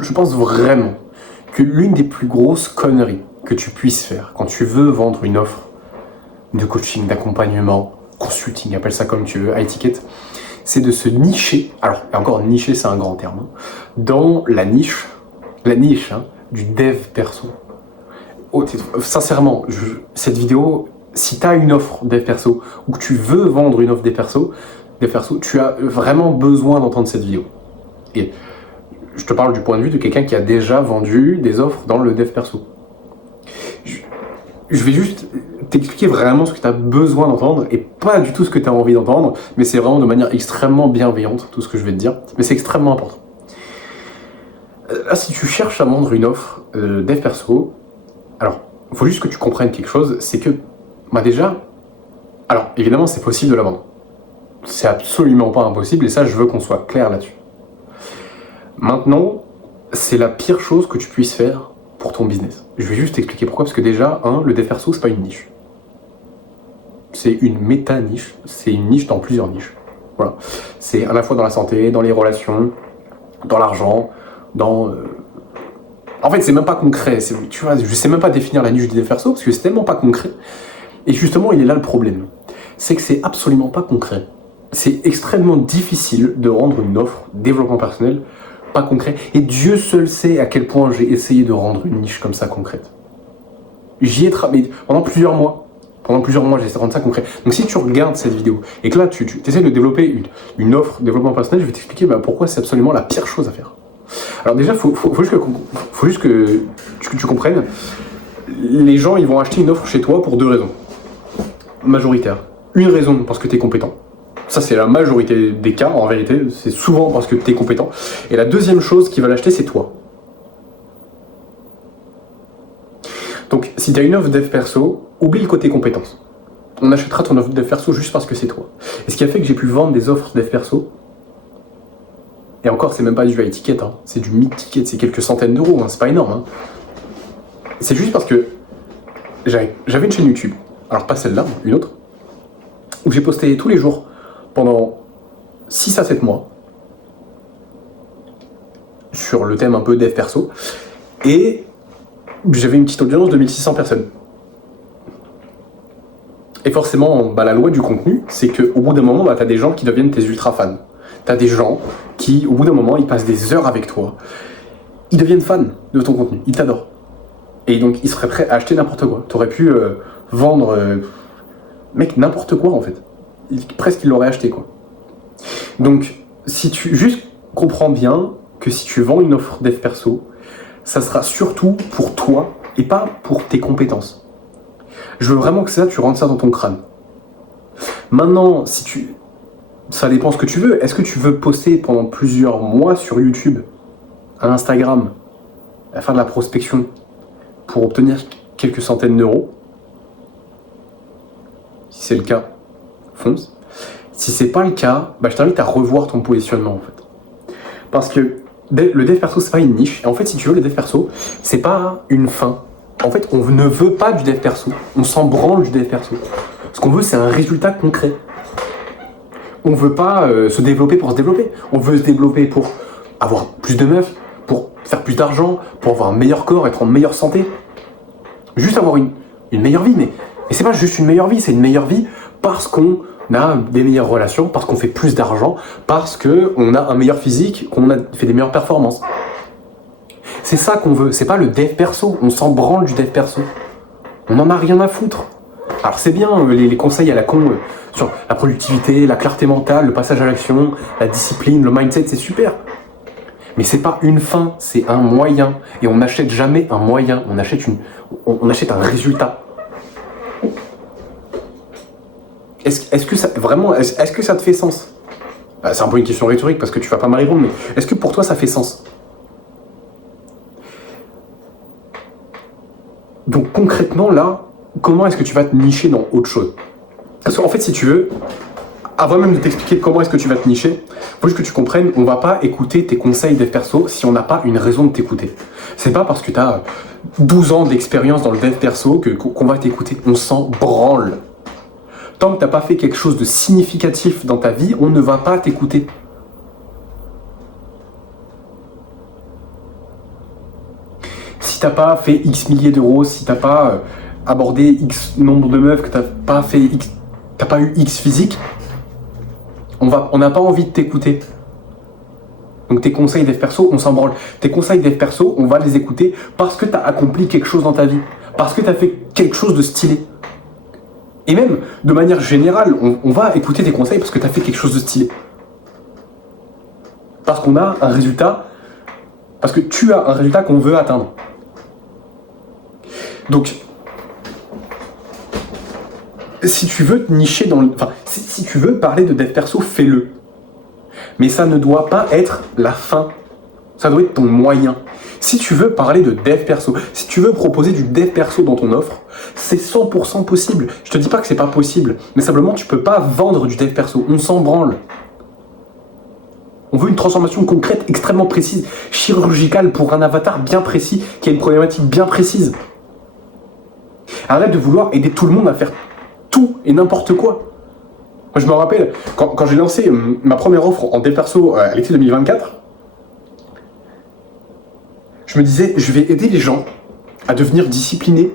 je pense vraiment que l'une des plus grosses conneries que tu puisses faire quand tu veux vendre une offre de coaching, d'accompagnement, consulting, appelle ça comme tu veux, à étiquette, c'est de se nicher, alors et encore nicher c'est un grand terme, hein, dans la niche hein, du dev perso. Oh, sincèrement, cette vidéo, si tu as une offre dev perso ou que tu veux vendre une offre dev perso, tu as vraiment besoin d'entendre cette vidéo. Et je te parle du point de vue de quelqu'un qui a déjà vendu des offres dans le dev perso. Je vais juste t'expliquer vraiment ce que tu as besoin d'entendre et pas du tout ce que tu as envie d'entendre, mais c'est vraiment de manière extrêmement bienveillante tout ce que je vais te dire, mais c'est extrêmement important. Là, si tu cherches à vendre une offre dev perso, alors, il faut juste que tu comprennes quelque chose, c'est que, déjà, alors évidemment c'est possible de la vendre. C'est absolument pas impossible et ça je veux qu'on soit clair là-dessus. Maintenant, c'est la pire chose que tu puisses faire pour ton business. Je vais juste t'expliquer pourquoi, parce que déjà, le dev perso, c'est pas une niche. C'est une méta-niche, c'est une niche dans plusieurs niches. Voilà. C'est à la fois dans la santé, dans les relations, dans l'argent, dans... En fait, c'est même pas concret. Tu vois, je sais même pas définir la niche du dev perso, parce que c'est tellement pas concret. Et justement, il est là le problème. C'est que c'est absolument pas concret. C'est extrêmement difficile de rendre une offre développement personnel pas concret. Et Dieu seul sait à quel point j'ai essayé de rendre une niche comme ça concrète. J'y ai travaillé pendant plusieurs mois. J'ai essayé de rendre ça concret. Donc si tu regardes cette vidéo et que là tu essaies de développer une offre développement personnel, je vais t'expliquer pourquoi c'est absolument la pire chose à faire. Alors déjà, faut juste que tu comprennes. Les gens, ils vont acheter une offre chez toi pour deux raisons majoritaires. Une raison parce que tu es compétent. Ça, c'est la majorité des cas, en vérité. C'est souvent parce que tu es compétent. Et la deuxième chose qu'ils veulent acheter, c'est toi. Donc, si tu as une offre dev perso, oublie le côté compétence. On achètera ton offre dev perso juste parce que c'est toi. Et ce qui a fait que j'ai pu vendre des offres dev perso, et encore, c'est même pas du à étiquette, hein. C'est du mid-ticket, c'est quelques centaines d'euros, hein. C'est pas énorme. Hein. C'est juste parce que j'avais une chaîne YouTube, alors pas celle-là, une autre, où j'ai posté tous les jours pendant 6 à 7 mois sur le thème un peu dev perso, et j'avais une petite audience de 1600 personnes. Et forcément, la loi du contenu, c'est qu'au bout d'un moment, t'as des gens qui deviennent tes ultra fans. T'as des gens qui, au bout d'un moment, ils passent des heures avec toi, ils deviennent fans de ton contenu, ils t'adorent. Et donc, ils seraient prêts à acheter n'importe quoi. T'aurais pu vendre, n'importe quoi en fait. Presque ils l'auraient acheté, quoi. Donc, si tu juste comprends bien que si tu vends une offre dev perso, ça sera surtout pour toi et pas pour tes compétences. Je veux vraiment que tu rentres ça dans ton crâne. Maintenant, ça dépend ce que tu veux. Est-ce que tu veux poster pendant plusieurs mois sur YouTube, à Instagram, à faire de la prospection pour obtenir quelques centaines d'euros? Si c'est le cas, fonce. Si c'est pas le cas, je t'invite à revoir ton positionnement en fait. Parce que le dev perso, c'est pas une niche. Et en fait, si tu veux, le dev perso, c'est pas une fin. En fait, on ne veut pas du dev perso. On s'en branle du dev perso. Ce qu'on veut, c'est un résultat concret. On veut pas se développer pour se développer. On veut se développer pour avoir plus de meufs, pour faire plus d'argent, pour avoir un meilleur corps, être en meilleure santé. Juste avoir une meilleure vie. Mais c'est pas juste une meilleure vie, c'est une meilleure vie parce qu'on a des meilleures relations, parce qu'on fait plus d'argent, parce qu'on a un meilleur physique, qu'on a fait des meilleures performances. C'est ça qu'on veut, c'est pas le dev perso, on s'en branle du dev perso. On en a rien à foutre. Alors c'est bien les conseils à la con sur la productivité, la clarté mentale, le passage à l'action, la discipline, le mindset, c'est super. Mais c'est pas une fin, c'est un moyen. Et on n'achète jamais un moyen, on achète un résultat. Est-ce que ça te fait sens? C'est un peu une question rhétorique parce que tu vas pas me répondre, mais est-ce que pour toi ça fait sens? Donc concrètement là, comment est-ce que tu vas te nicher dans autre chose? Parce qu'en fait, si tu veux, avant même de t'expliquer comment est-ce que tu vas te nicher, faut juste que tu comprennes, on va pas écouter tes conseils dev perso si on n'a pas une raison de t'écouter. C'est pas parce que tu as 12 ans d'expérience dans le dev perso qu'on va t'écouter. On s'en branle. Tant que tu n'as pas fait quelque chose de significatif dans ta vie, on ne va pas t'écouter. t'as pas fait X milliers d'euros, si t'as pas abordé X nombre de meufs, que t'as pas eu X physique, on n'a pas envie de t'écouter. Donc tes conseils dev perso, on s'en branle. Tes conseils dev perso, on va les écouter parce que t'as accompli quelque chose dans ta vie, parce que t'as fait quelque chose de stylé. Et même, de manière générale, on va écouter tes conseils parce que t'as fait quelque chose de stylé. Parce qu'on a un résultat, parce que tu as un résultat qu'on veut atteindre. Donc, si tu veux te nicher dans le... Enfin, si tu veux parler de dev perso, fais-le. Mais ça ne doit pas être la fin. Ça doit être ton moyen. Si tu veux parler de dev perso, si tu veux proposer du dev perso dans ton offre, c'est 100% possible. Je te dis pas que c'est pas possible, mais simplement tu peux pas vendre du dev perso. On s'en branle. On veut une transformation concrète, extrêmement précise, chirurgicale pour un avatar bien précis, qui a une problématique bien précise. Arrête de vouloir aider tout le monde à faire tout et n'importe quoi. Moi, je me rappelle, quand j'ai lancé ma première offre en dev perso à l'été 2024, je me disais, je vais aider les gens à devenir disciplinés,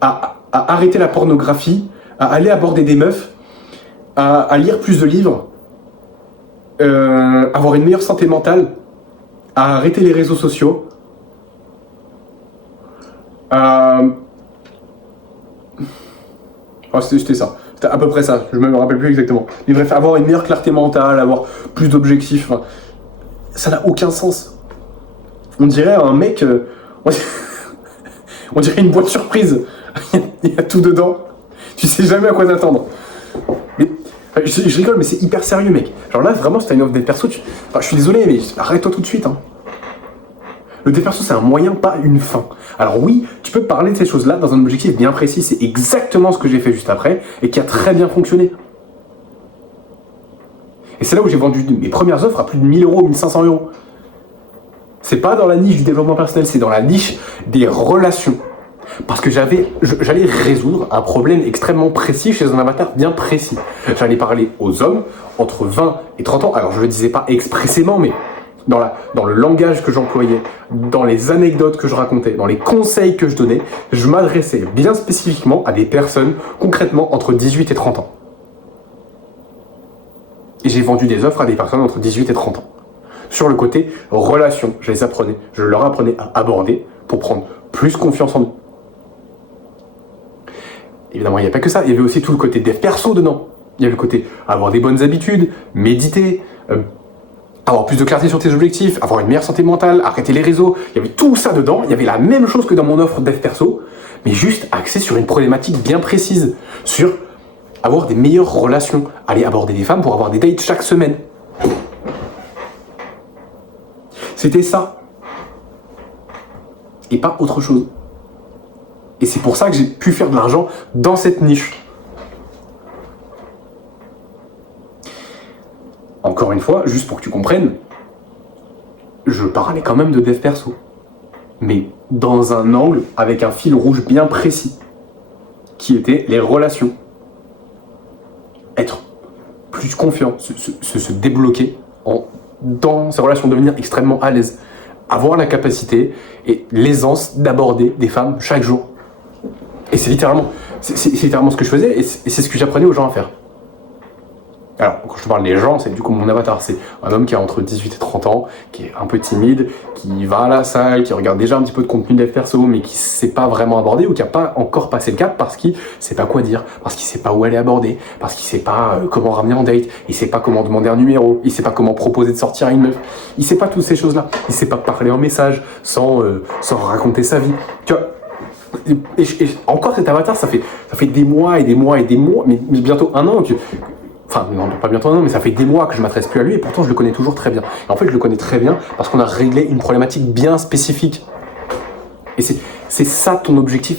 à arrêter la pornographie, à aller aborder des meufs, à lire plus de livres, avoir une meilleure santé mentale, à arrêter les réseaux sociaux, c'était ça. C'était à peu près ça. Je me rappelle plus exactement. Mais bref, avoir une meilleure clarté mentale, avoir plus d'objectifs, ça n'a aucun sens. On dirait un mec... on dirait une boîte surprise. Il y a tout dedans. Tu sais jamais à quoi t'attendre. Mais, je rigole, mais c'est hyper sérieux, mec. Genre là, vraiment, si t'as une offre des persos, je suis désolé, mais arrête-toi tout de suite. Hein. Le dev perso, c'est un moyen, pas une fin. Alors oui, tu peux parler de ces choses-là dans un objectif bien précis. C'est exactement ce que j'ai fait juste après et qui a très bien fonctionné. Et c'est là où j'ai vendu mes premières offres à plus de 1000 euros, 1500 euros. C'est pas dans la niche du développement personnel, c'est dans la niche des relations. Parce que j'allais résoudre un problème extrêmement précis chez un avatar bien précis. J'allais parler aux hommes entre 20 et 30 ans. Alors je ne le disais pas expressément, mais dans le langage que j'employais, dans les anecdotes que je racontais, dans les conseils que je donnais, je m'adressais bien spécifiquement à des personnes concrètement entre 18 et 30 ans. Et j'ai vendu des offres à des personnes entre 18 et 30 ans. Sur le côté relation, je leur apprenais à aborder pour prendre plus confiance en eux. Évidemment, il n'y a pas que ça, il y avait aussi tout le côté dev perso dedans. Il y avait le côté avoir des bonnes habitudes, méditer, avoir plus de clarté sur tes objectifs, avoir une meilleure santé mentale, arrêter les réseaux. Il y avait tout ça dedans, il y avait la même chose que dans mon offre dev perso, mais juste axé sur une problématique bien précise, sur avoir des meilleures relations, aller aborder des femmes pour avoir des dates chaque semaine. C'était ça. Et pas autre chose. Et c'est pour ça que j'ai pu faire de l'argent dans cette niche. Encore une fois, juste pour que tu comprennes, je parlais quand même de dev perso. Mais dans un angle avec un fil rouge bien précis, qui était les relations. Être plus confiant, se débloquer dans ces relations, devenir extrêmement à l'aise. Avoir la capacité et l'aisance d'aborder des femmes chaque jour. Et c'est littéralement ce que je faisais et c'est ce que j'apprenais aux gens à faire. Alors, quand je te parle des gens, c'est du coup mon avatar. C'est un homme qui a entre 18 et 30 ans, qui est un peu timide, qui va à la salle, qui regarde déjà un petit peu de contenu dev perso, mais qui ne sait pas vraiment aborder ou qui n'a pas encore passé le cap parce qu'il ne sait pas quoi dire, parce qu'il ne sait pas où aller aborder, parce qu'il ne sait pas comment ramener en date, il ne sait pas comment demander un numéro, il ne sait pas comment proposer de sortir à une meuf, il ne sait pas toutes ces choses-là. Il ne sait pas parler en message sans raconter sa vie. Tu vois, et encore cet avatar, ça fait des mois et des mois et des mois, mais bientôt un an que... Enfin, non, pas bientôt un an, mais ça fait des mois que je m'adresse plus à lui et pourtant je le connais toujours très bien. Et en fait, je le connais très bien parce qu'on a réglé une problématique bien spécifique. Et c'est ça ton objectif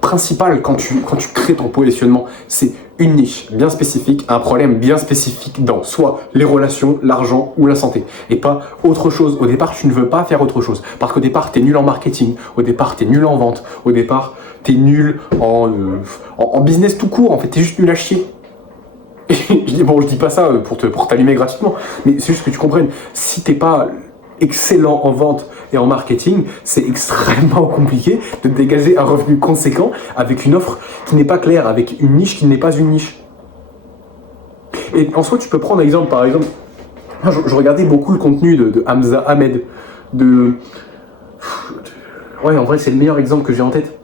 principal quand tu crées ton positionnement. C'est une niche bien spécifique, un problème bien spécifique dans soit les relations, l'argent ou la santé. Et pas autre chose. Au départ, tu ne veux pas faire autre chose. Parce qu'au départ, tu es nul en marketing. Au départ, tu es nul en vente. Au départ, tu es nul en business tout court. En fait, tu es juste nul à chier. Et je dis pas ça pour t'allumer gratuitement, mais c'est juste que tu comprennes, si t'es pas excellent en vente et en marketing, c'est extrêmement compliqué de dégager un revenu conséquent avec une offre qui n'est pas claire, avec une niche qui n'est pas une niche. Et en soi, tu peux prendre un exemple, par exemple, je regardais beaucoup le contenu de Hamza Ahmed, ouais, en vrai, c'est le meilleur exemple que j'ai en tête.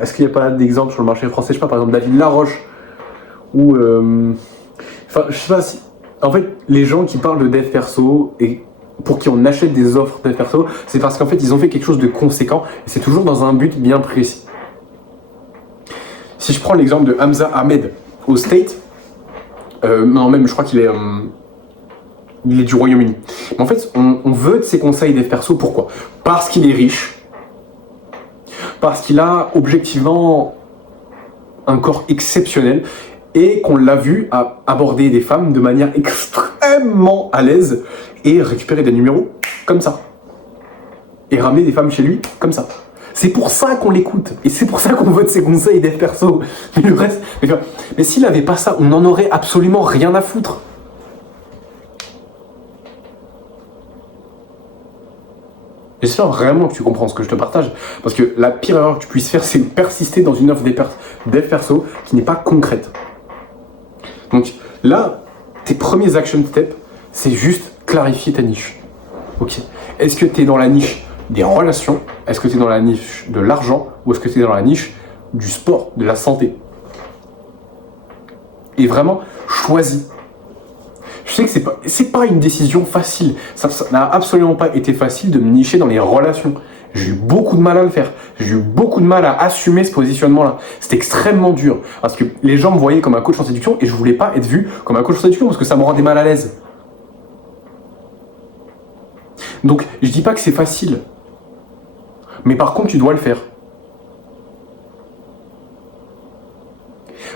Est-ce qu'il n'y a pas d'exemple sur le marché français? Je sais pas, par exemple David Laroche ou enfin, je sais pas si. En fait, les gens qui parlent de dev perso et pour qui on achète des offres dev perso, c'est parce qu'en fait ils ont fait quelque chose de conséquent et c'est toujours dans un but bien précis. Si je prends l'exemple de Hamza Ahmed au State, non, même je crois qu'il est du Royaume-Uni. Mais en fait, on veut de ses conseils dev perso, pourquoi? Parce qu'il est riche. Parce qu'il a objectivement un corps exceptionnel et qu'on l'a vu aborder des femmes de manière extrêmement à l'aise et récupérer des numéros comme ça. Et ramener des femmes chez lui comme ça. C'est pour ça qu'on l'écoute et c'est pour ça qu'on veut de ses conseils dev perso. Mais le reste, mais s'il n'avait pas ça, on n'en aurait absolument rien à foutre. J'espère vraiment que tu comprends ce que je te partage, parce que la pire erreur que tu puisses faire, c'est persister dans une offre dev perso qui n'est pas concrète. Donc là, tes premiers action steps, c'est juste clarifier ta niche. Ok. Est-ce que tu es dans la niche des relations? Est-ce que tu es dans la niche de l'argent? Ou est-ce que tu es dans la niche du sport, de la santé? Et vraiment, choisis. Je sais que c'est pas une décision facile. Ça n'a absolument pas été facile de me nicher dans les relations. J'ai eu beaucoup de mal à le faire. J'ai eu beaucoup de mal à assumer ce positionnement-là. C'était extrêmement dur. Parce que les gens me voyaient comme un coach en séduction et je voulais pas être vu comme un coach en séduction parce que ça me rendait mal à l'aise. Donc, je dis pas que c'est facile. Mais par contre, tu dois le faire.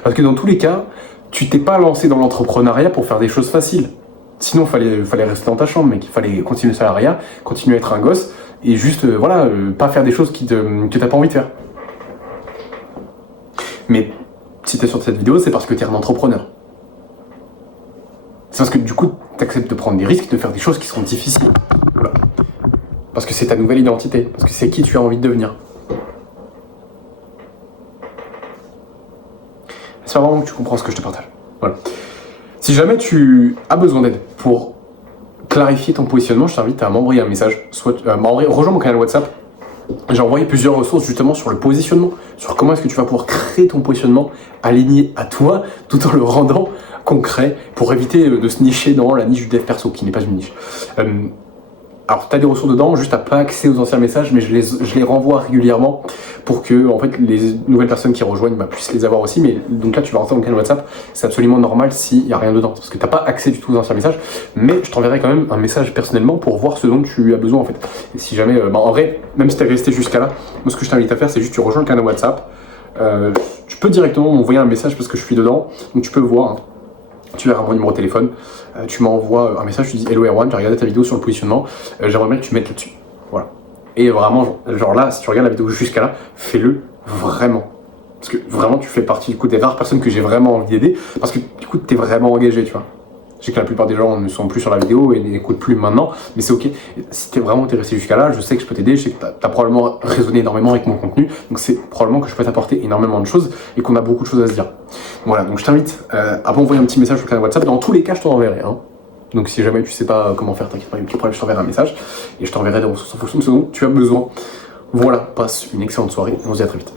Parce que dans tous les cas, tu t'es pas lancé dans l'entrepreneuriat pour faire des choses faciles. Sinon, il fallait rester dans ta chambre, mec. Il fallait continuer le salariat, continuer à être un gosse, et juste, pas faire des choses que t'as pas envie de faire. Mais si t'es sur cette vidéo, c'est parce que t'es un entrepreneur. C'est parce que du coup, t'acceptes de prendre des risques, de faire des choses qui seront difficiles. Voilà. Parce que c'est ta nouvelle identité, parce que c'est qui tu as envie de devenir. C'est vraiment que tu comprends ce que je te partage. Voilà. Si jamais tu as besoin d'aide pour clarifier ton positionnement, je t'invite à m'envoyer un message, rejoins mon canal WhatsApp. J'ai envoyé plusieurs ressources justement sur le positionnement, sur comment est-ce que tu vas pouvoir créer ton positionnement aligné à toi, tout en le rendant concret pour éviter de se nicher dans la niche du dev perso, qui n'est pas une niche. Alors, tu as des ressources dedans, juste t'as pas accès aux anciens messages, mais je les renvoie régulièrement pour que en fait, les nouvelles personnes qui rejoignent puissent les avoir aussi. Mais donc là, tu vas rentrer dans le canal WhatsApp, c'est absolument normal s'il n'y a rien dedans, parce que t'as pas accès du tout aux anciens messages. Mais je t'enverrai quand même un message personnellement pour voir ce dont tu as besoin en fait. Et si jamais, en vrai, même si t'es resté jusqu'à là, moi ce que je t'invite à faire, c'est juste tu rejoins le canal WhatsApp. Tu peux directement m'envoyer un message parce que je suis dedans, donc tu peux le voir. Hein. Tu verras mon numéro de téléphone, tu m'envoies un message, tu dis Hello Erwan, j'ai regardé ta vidéo sur le positionnement, j'aimerais bien que tu mettes là-dessus. Voilà. Et vraiment, genre là, si tu regardes la vidéo jusqu'à là, fais-le vraiment. Parce que vraiment, tu fais partie du coup des rares personnes que j'ai vraiment envie d'aider, parce que du coup, t'es vraiment engagé, tu vois. Je sais que la plupart des gens ne sont plus sur la vidéo et n'écoutent plus maintenant, mais c'est ok. Si t'es vraiment intéressé jusqu'à là, je sais que je peux t'aider, je sais que t'as probablement résonné énormément avec mon contenu, donc c'est probablement que je peux t'apporter énormément de choses et qu'on a beaucoup de choses à se dire. Voilà, donc je t'invite à m'envoyer un petit message sur le canal WhatsApp. Dans tous les cas, je t'en enverrai. Hein. Donc si jamais tu sais pas comment faire, t'inquiète pas, il y a un petit problème, je t'enverrai un message et je t'enverrai des ressources en fonction de ce dont tu as besoin. Voilà, passe une excellente soirée et on se dit à très vite.